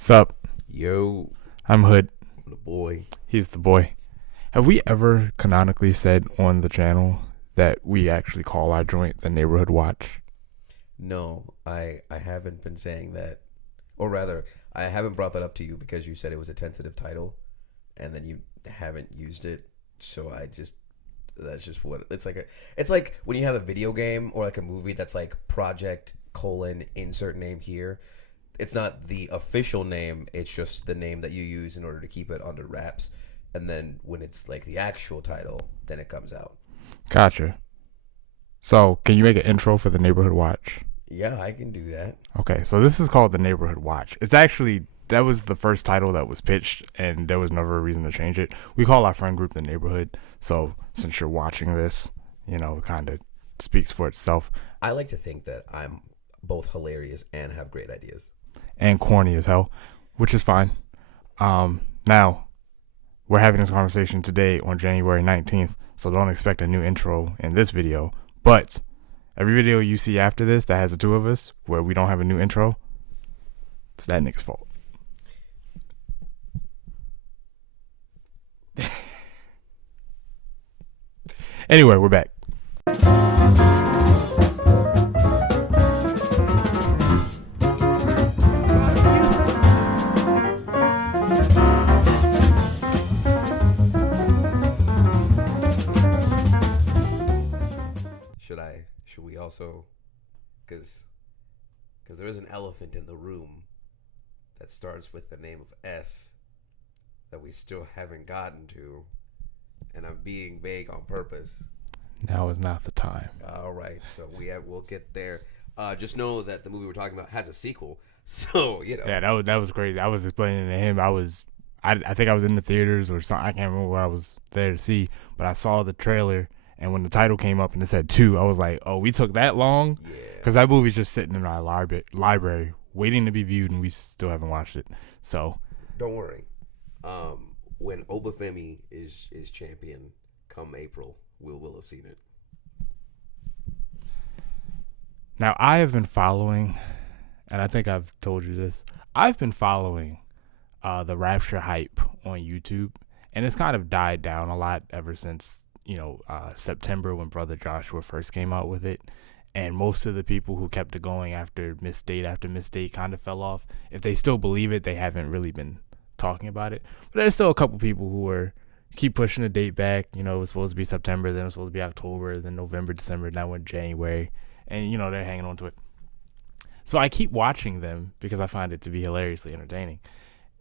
Sup? Yo, I'm Hood. the boy. He's the boy. Have we ever canonically said on the channel that we actually call our joint the Neighborhood Watch? No, I haven't been saying that, or rather, I haven't brought that up to you because you said it was a tentative title, and then you haven't used it. So that's just what it's like when you have a video game or like a movie that's like Project colon insert name here. It's not the official name. It's just the name that you use in order to keep it under wraps. And then when it's like the actual title, then it comes out. Gotcha. So, can you make an intro for the Neighborhood Watch? Yeah, I can do that. Okay, so this is called the Neighborhood Watch. It's actually, that was the first title that was pitched, and there was never a reason to change it. We call our friend group the Neighborhood, so since you're watching this, it kind of speaks for itself. I like to think that I'm both hilarious and have great ideas. And corny as hell, which is fine. Now, we're having this conversation today on January 19th, so don't expect a new intro in this video. But every video you see after this that has the two of us, where we don't have a new intro, it's that nigga's fault. Anyway, we're back. Should we also, because there is an elephant in the room that starts with the name of S that we still haven't gotten to, and I'm being vague on purpose. Now is not the time. All right, so we'll get there. Just know that the movie we're talking about has a sequel, so Yeah, that was crazy. I was explaining to him. I think I was in the theaters or something. I can't remember what I was there to see, but I saw the trailer. And when the title came up and it said 2, I was like, oh, we took that long? Yeah. Because that movie's just sitting in our library waiting to be viewed, and we still haven't watched it. So don't worry. When Obafemi is champion come April, we'll have seen it. Now, I have been following, and I think I've told you this, I've been following the Rapture hype on YouTube, and it's kind of died down a lot ever since September when Brother Joshua first came out with it, and most of the people who kept it going after misdate kind of fell off. If they still believe it, they haven't really been talking about it. But there's still a couple people who keep pushing the date back. It was supposed to be September, then it was supposed to be October, then November, December, now in January, and they're hanging on to it. So I keep watching them because I find it to be hilariously entertaining,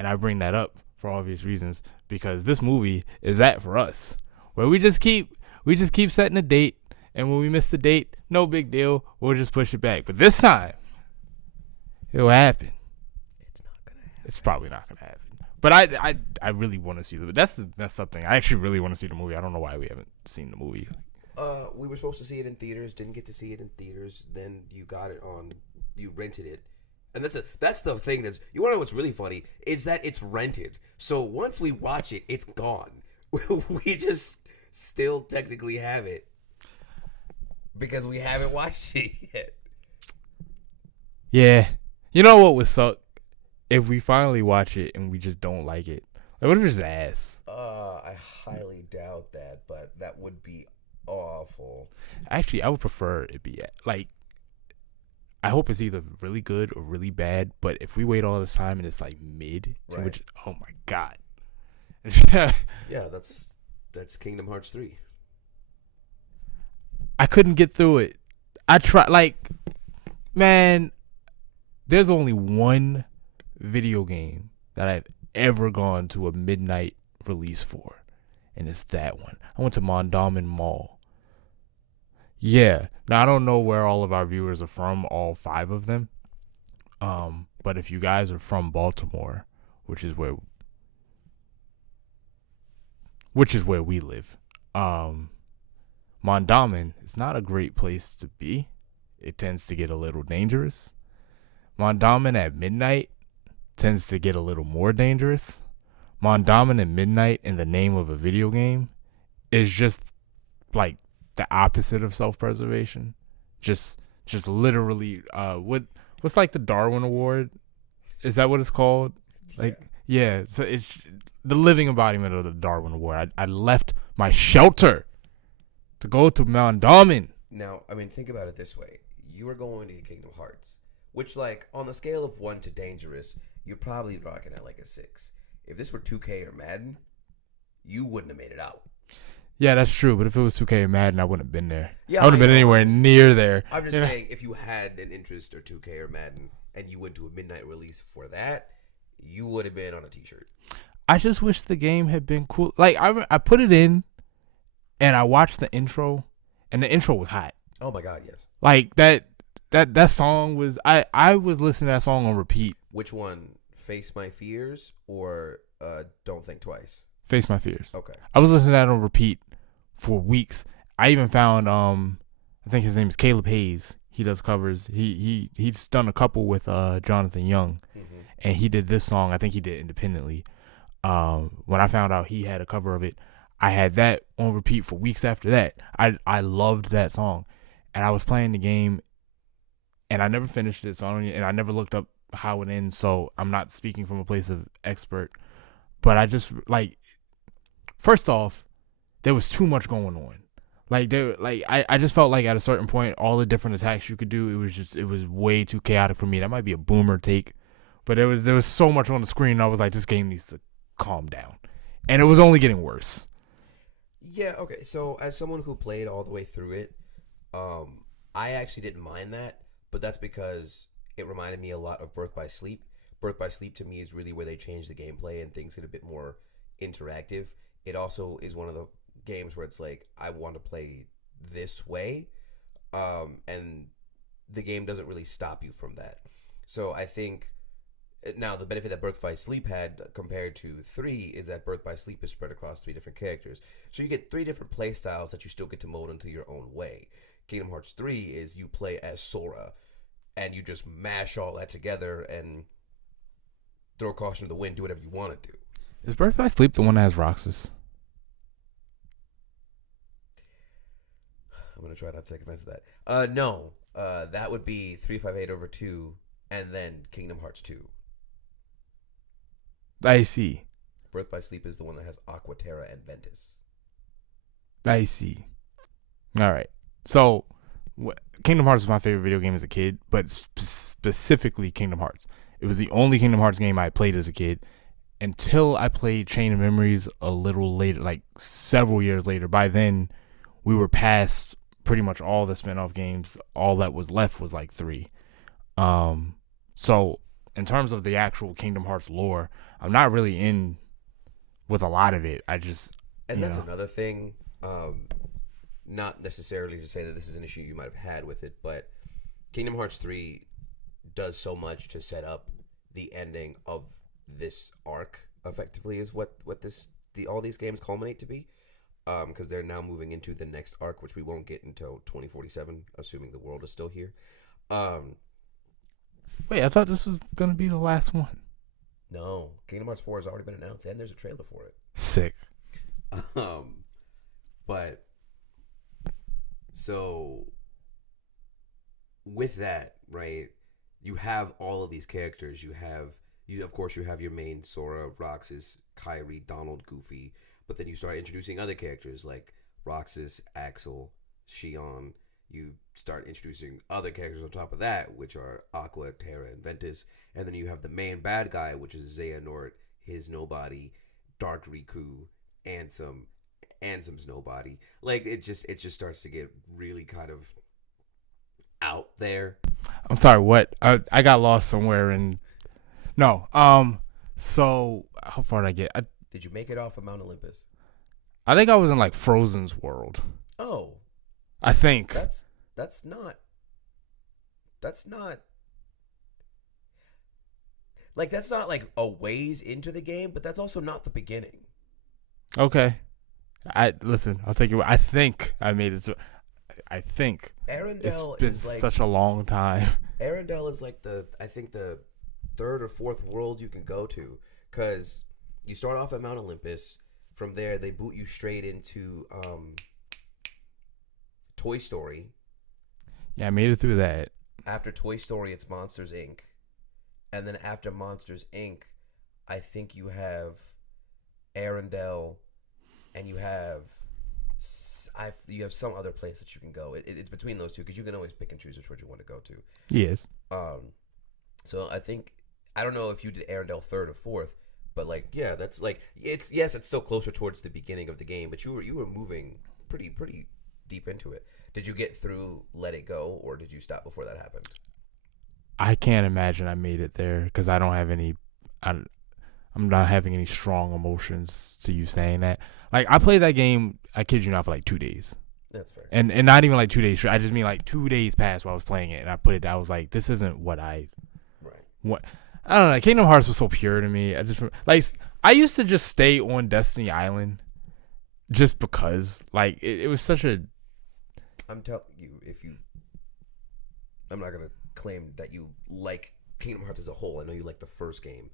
and I bring that up for obvious reasons because this movie is that for us. Where we just keep setting a date, and when we miss the date, no big deal. We'll just push it back. But this time, it'll happen. It's not gonna happen. It's probably not gonna happen. But I really want to see the. That's the messed up thing. I actually really want to see the movie. I don't know why we haven't seen the movie. We were supposed to see it in theaters. Didn't get to see it in theaters. Then you got it on. You rented it. And that's the thing you want to know what's really funny is that it's rented. So once we watch it, it's gone. We just still technically have it because we haven't watched it yet. Yeah. You know what would suck? If we finally watch it and we just don't like it. Like, what if it's ass? I highly doubt that, but that would be awful. Actually, I would prefer it be like, I hope it's either really good or really bad, but if we wait all this time and it's like mid, right. Which, oh my God. Yeah, that's Kingdom Hearts 3. I couldn't get through it. I tried, man, there's only one video game that I've ever gone to a midnight release for, and it's that one. I went to Mondawmin Mall. Yeah. Now, I don't know where all of our viewers are from, all 5 of them. But if you guys are from Baltimore, which is where we live, Mondawmin is not a great place to be. It tends to get a little dangerous. Mondawmin at midnight tends to get a little more dangerous. Mondawmin at midnight in the name of a video game is just like the opposite of self-preservation. Just literally, what's like the Darwin Award? Is that what it's called? Like, yeah, so it's the living embodiment of the Darwin Award. I left my shelter to go to Mount Darwin. Now, I mean, think about it this way: you are going to Kingdom Hearts, which, like, on the scale of 1 to dangerous, you're probably rocking at like a 6. If this were 2K or Madden, you wouldn't have made it out. Yeah, that's true. But if it was 2K and Madden, I wouldn't have been there. Yeah, I wouldn't have been anywhere I'm near there. I'm just saying, if you had an interest or 2K or Madden, and you went to a midnight release for that, you would have been on a T-shirt. I just wish the game had been cool. Like, I put it in, and I watched the intro, and the intro was hot. Oh my god, yes. Like that song was. I was listening to that song on repeat. Which one? Face My Fears or Don't Think Twice? Face My Fears. Okay. I was listening to that on repeat for weeks. I even found I think his name is Caleb Hayes. He does covers. He's done a couple with Jonathan Young, and he did this song. I think he did independently. When I found out he had a cover of it, I had that on repeat for weeks after that. I loved that song, and I was playing the game, and I never finished it. And I never looked up how it ends. So I'm not speaking from a place of expert, but I just like. First off, there was too much going on. I just felt like at a certain point, all the different attacks you could do, it was way too chaotic for me. That might be a boomer take, but there was so much on the screen. I was like, this game needs to calm down, and it was only getting worse. Yeah. Okay. So as someone who played all the way through it, I actually didn't mind that, but that's because it reminded me a lot of Birth by Sleep. Birth by Sleep to me is really where they changed the gameplay and things get a bit more interactive. It also is one of the games where it's like, I want to play this way, and the game doesn't really stop you from that. So I think now the benefit that Birth by Sleep had compared to 3 is that Birth by Sleep is spread across 3 different characters, so you get 3 different play styles that you still get to mold into your own way. Kingdom Hearts 3 is you play as Sora, and you just mash all that together and throw caution to the wind, do whatever you want to do. Is Birth by Sleep the one that has Roxas? I'm going to try not to take offense to that. No. That would be 358 over 2, and then Kingdom Hearts 2. I see. Birth by Sleep is the one that has Aqua, Terra, and Ventus. I see. All right. So, Kingdom Hearts was my favorite video game as a kid, but specifically Kingdom Hearts. It was the only Kingdom Hearts game I played as a kid until I played Chain of Memories a little later, like several years later. By then, we were past pretty much all the spin-off games. All that was left was like 3. So in terms of the actual Kingdom Hearts lore, I'm not really in with a lot of it. I just that's another thing. Not necessarily to say that this is an issue you might have had with it, but Kingdom Hearts 3 does so much to set up the ending of this arc. Effectively, is what all these games culminate to be. Because they're now moving into the next arc, which we won't get until 2047, assuming the world is still here. Wait, I thought this was going to be the last one. No, Kingdom Hearts 4 has already been announced, and there's a trailer for it. Sick. But, so, with that, right, you have all of these characters. Of course, you have your main Sora, Roxas, Kairi, Donald, Goofy. But then you start introducing other characters like Roxas, Axel, Xion. You start introducing other characters on top of that, which are Aqua, Terra, and Ventus. And then you have the main bad guy, which is Xehanort, his Nobody, Dark Riku, Ansem's Nobody. Like, it just starts to get really kind of out there. I'm sorry, what? I got lost somewhere in... No. So, how far did I get? Did you make it off of Mount Olympus? I think I was in like Frozen's world. Oh, I think that's not like that's not like a ways into the game, but that's also not the beginning. Okay. I'll take you. I think I made it. I think Arendelle been is like such a long time. Arendelle is like the 3rd or 4th world you can go to, because you start off at Mount Olympus. From there, they boot you straight into Toy Story. Yeah, I made it through that. After Toy Story, it's Monsters, Inc. And then after Monsters, Inc., I think you have Arendelle, and you have some other place that you can go. It's between those two because you can always pick and choose which one you want to go to. Yes. Um, so I think I don't know if you did Arendelle third or fourth, but like yeah, that's like it's still closer towards the beginning of the game, but you were moving pretty deep into it. Did you get through Let It Go, or did you stop before that happened? I can't imagine I made it there because I don't have any. I'm not having any strong emotions to you saying that. Like I played that game. I kid you not, for like 2 days. That's fair. And not even like 2 days straight. I just mean like 2 days passed while I was playing it, and I put it. I was like, this isn't what I Right. what. I don't know. Kingdom Hearts was so pure to me. I just like I used to just stay on Destiny Island just because like it was such a. I'm telling you, if you, I'm not gonna claim that you like Kingdom Hearts as a whole. I know you like the first game.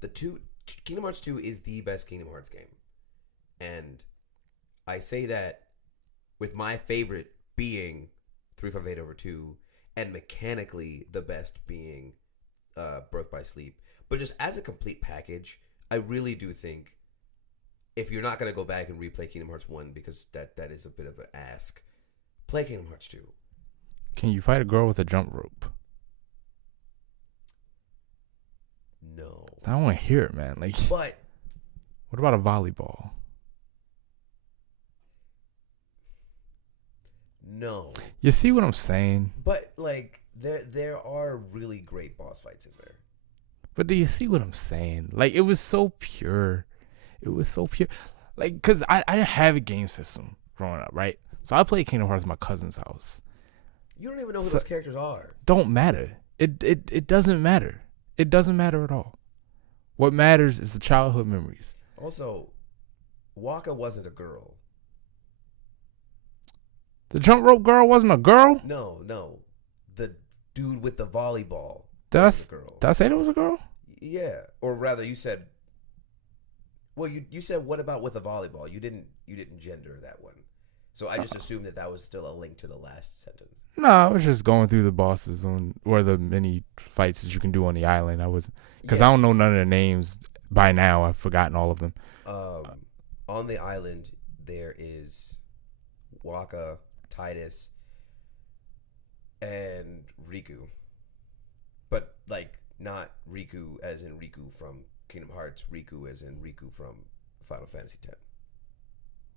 The two Kingdom Hearts 2 is the best Kingdom Hearts game, and I say that with my favorite being 358 over 2, and mechanically the best being Birth by Sleep. But just as a complete package, I really do think if you're not going to go back and replay Kingdom Hearts 1 because that is a bit of an ask, play Kingdom Hearts 2. Can you fight a girl with a jump rope? No. I don't want to hear it, man. Like, But what about a volleyball? no. You see what I'm saying? But like there are really great boss fights in there. But do you see what I'm saying? Like, it was so pure. It was so pure. Like, because I didn't have a game system growing up, right? So I played Kingdom Hearts at my cousin's house. You don't even know who those characters are. Don't matter. It doesn't matter. It doesn't matter at all. What matters is the childhood memories. Also, Waka wasn't a girl. The jump rope girl wasn't a girl? No. The dude with the volleyball Did wasn't a girl. I say it was a girl? Yeah, or rather, you said. Well, you said what about with the volleyball? You didn't gender that one, so I just assumed that was still a link to the last sentence. No, I was just going through the bosses or the mini fights that you can do on the island. Because I don't know none of the names by now. I've forgotten all of them. On the island, there is Waka, Titus, and Riku, but like not Riku as in Riku from Kingdom Hearts, Riku as in Riku from Final Fantasy X.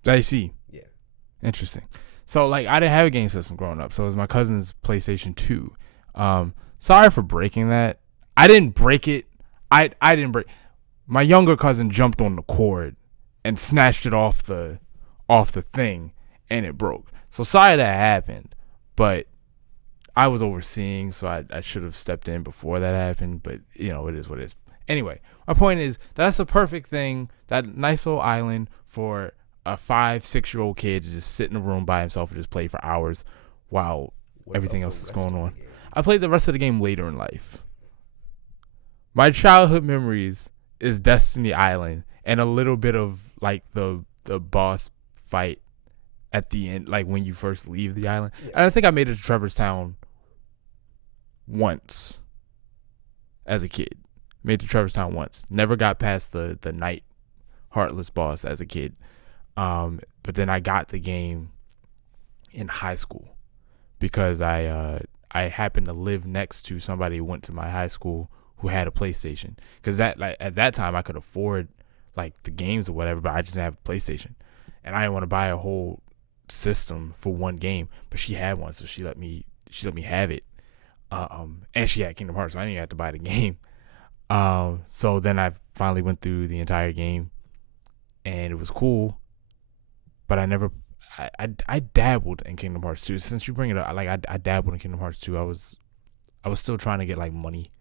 I see. Yeah. Interesting. So like I didn't have a game system growing up, so it was my cousin's PlayStation 2. Sorry for breaking that. I didn't break it. I didn't break. My younger cousin jumped on the cord and snatched it off the thing, and it broke. So sorry that happened, but I was overseeing, so I should have stepped in before that happened. But it is what it is. Anyway, my point is that's a perfect thing. That nice little island for a 5-6-year-old kid to just sit in a room by himself and just play for hours while everything else is going on. I played the rest of the game later in life. My childhood memories is Destiny Island and a little bit of like the boss fight at the end, like when you first leave the island. Yeah. And I think I made it to Trevor's Town once as a kid. Made it to Trevor's Town once. Never got past the Night Heartless boss as a kid. But then I got the game in high school because I happened to live next to somebody who went to my high school who had a PlayStation. Because at that time I could afford like the games or whatever, but I just didn't have a PlayStation, and I didn't want to buy a whole system for one game. But she had one, so she let me have it. And she had Kingdom Hearts, so I didn't even have to buy the game. So then I finally went through the entire game, and it was cool. But I dabbled in Kingdom Hearts 2. Since you bring it up, like I dabbled in Kingdom Hearts 2. I was still trying to get like money.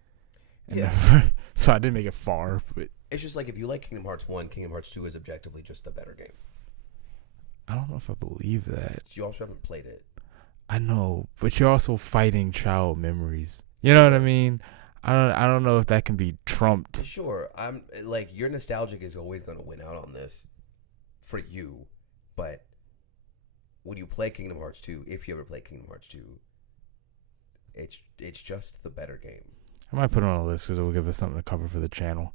So I didn't make it far, but it's just like if you like Kingdom Hearts 1, Kingdom Hearts 2 is objectively just the better game. I don't know if I believe that. You also haven't played it. I know, but you're also fighting child memories. You know what I mean? I don't know if that can be trumped. Sure, I'm like your nostalgic is always going to win out on this for you, but when you play Kingdom Hearts 2, if you ever play Kingdom Hearts 2, it's just the better game. I might put it on a list because it will give us something to cover for the channel.